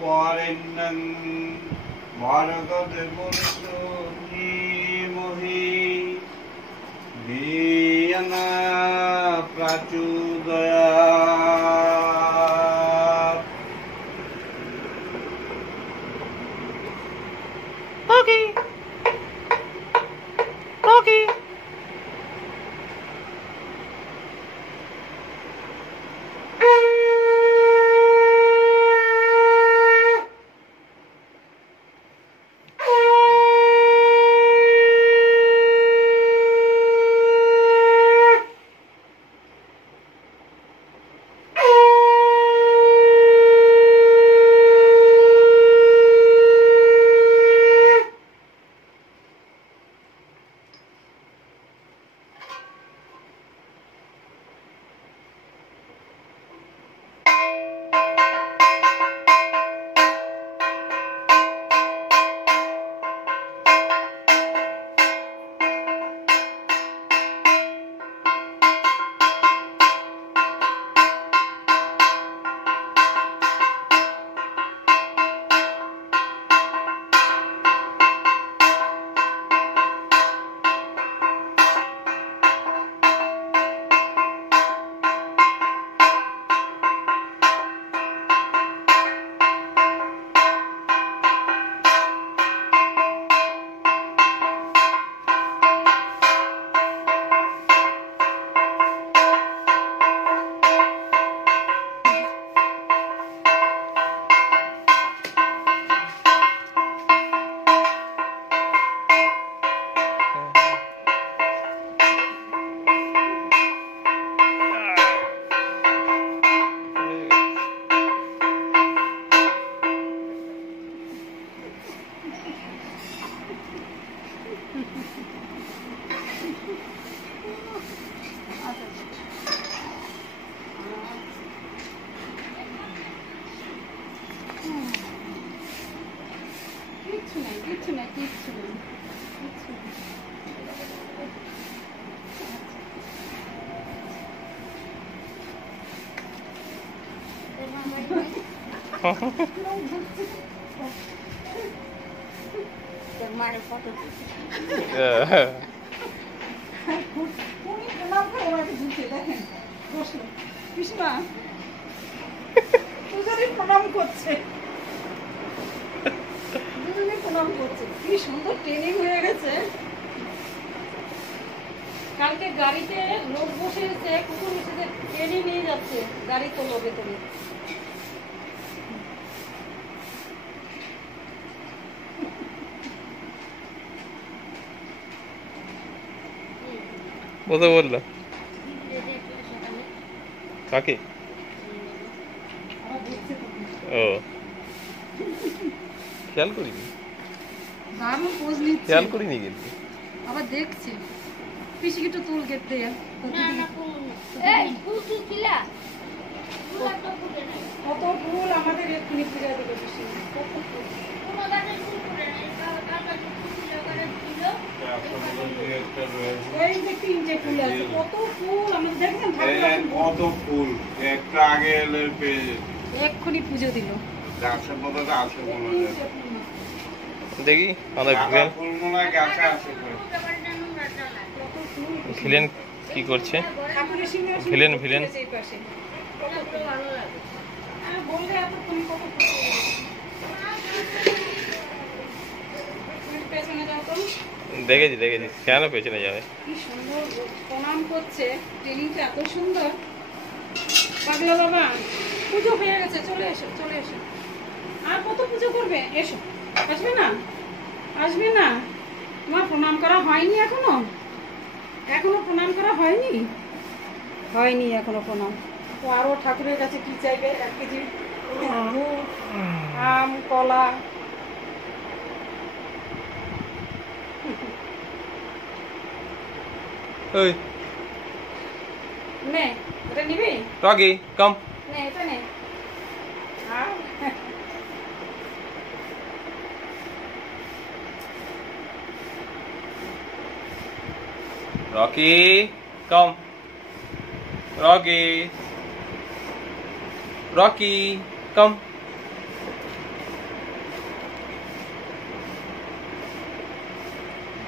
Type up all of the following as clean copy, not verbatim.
বরেণ্যং ভর্গদেবস্য ধীমহি ধিয়া ন প্রচোদয়াৎ। Rocky. Rocky. কি সুন্দর ট্রেনিং হয়ে গেছে। কালকে গাড়িতে লোক বসে এসে কুকুর এসে ট্রেনে নিয়ে যাচ্ছে গাড়ি তো লোকে তুমি। বলতে বললো কাকে? ও খেয়াল করিনি, খেয়াল করিনি কিন্তু আবার দেখছি পিসি একটু তুল গেতে কত ফুল আমাদের এক্ষুনি পূজা দিল পিসি। এই যে তিনটে ফুল আছে কত ফুল আমাদের দেখেন কত ফুল একটা আগে এলে পেয়ে এক্ষুনি পুজো দিল। গাছের মতো আছে মনে হয়, দেখি আমাদের ফুল মনে হয় গাছে আছে। ভিলেন কি করছে? ভিলেন ভিলেন দেখেছি দেখেছি, কেন পেছনে যাবে? কি সুন্দর প্রণাম করছে, ট্রেনিংটা এত সুন্দর। পাগলা বাবা পুজো হয়ে গেছে, চলে এসো চলে এসো। আর কত পুজো করবে? এসো, আসবে না? আসবে না? তোমার প্রণাম করা হয়নি এখনো? এখনো প্রণাম করা হয়নি? হয়নি এখনো প্রণাম। তো আরো ঠাকুরের কাছে কি চাইবে? 1 কেজি আম কলা। ওই নে এটা নিবি? রকি কাম নে এটা নে। রকি কাম, রকি রকি কাম।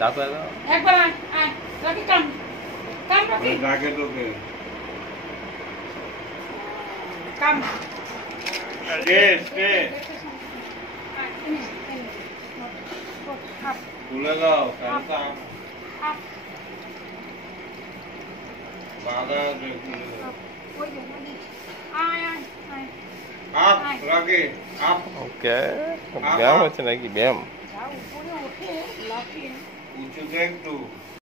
তারপরে একবার আয় আয় রাখি কাম কাম রাখি ডাকে তোকে কাম স্টে স্টে তুলে দাও ফ্যানটা বাধা আছে তুলে দাও আপ রাগে আপ ওকে ব্যায়াম হচ্ছে নাকি ব্যায়াম উপরে ওঠে লাফিয়ে উঁচুতে একটু